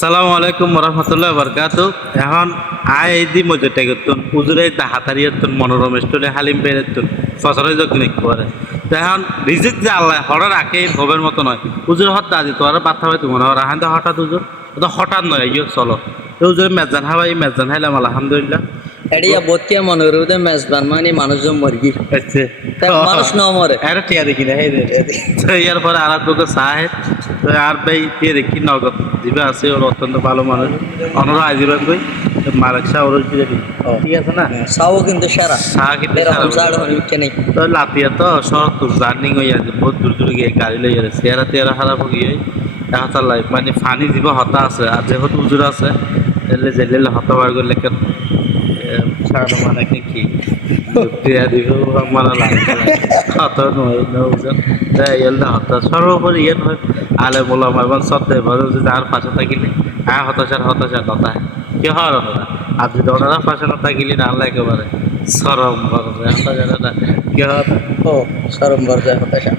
আসসালামু আলাইকুম রহমতুল্লাহ বরকাত। এখন আয় এই দি মজুরটা করতুন উজুরে হাতারিয়তুন মনোরম স্টোরে হালিম বেরেতুন ফসলের যখন করে এখন রিজিক যে আল্লাহ হঠাৎ রাখে হবের মতো নয়। উজুর হত্যা আজি তোমার বার্তা হয় তোমার রাহান হঠাৎ উজুর তো হঠাৎ নয় ইয়ে চলো উজুরে মেজান হাওয়াই মেজান হাইলাম আলহামদুলিল্লাহ। এড়িয়া বতিয়া মনে করবে মেজবান মানে মানুষজন মরগি আচ্ছা মানুষ ন মরে এটা টিয়া দেখি না তো ইয়ার পরে আর তোকে চাহে তো আর ভাই টিয়া দেখি নগদ দিবে আছে ওর অত্যন্ত ভালো মানুষ অনরা আজিবান কই মালিক শাহ ওর ঠিক আছে না সাও কিন্তু সেরা শাহ কিন্তু এরকম জাড় হনি উঠে নেই তো লাতিয়া তো শরৎ তো জার্নিং হয়ে আছে বহুত দূর দূর গিয়ে গাড়ি লই যাচ্ছে চেহারা টেহারা খারাপ গিয়ে এখন লাইফ মানে ফানি দিব হতা আছে আর যেহেতু উজুর আছে এলে জেলে হতা বার করলে কেন সারা মানে কি টিয়া দিব মানে হতা নয় বুঝেন তাই এলে হতা সর্বোপরি ইয়ে নয় আলে বলা মারবান সত্য ভালো যদি আর পাশে থাকিলে হতাশার কথা কি হওয়ার কথা আর যদি ওনারা পাশে না থাকিলে না আল্লাহ একেবারে সরম বড় হতাশা কি হয় ও সরম বর্জা হতাশা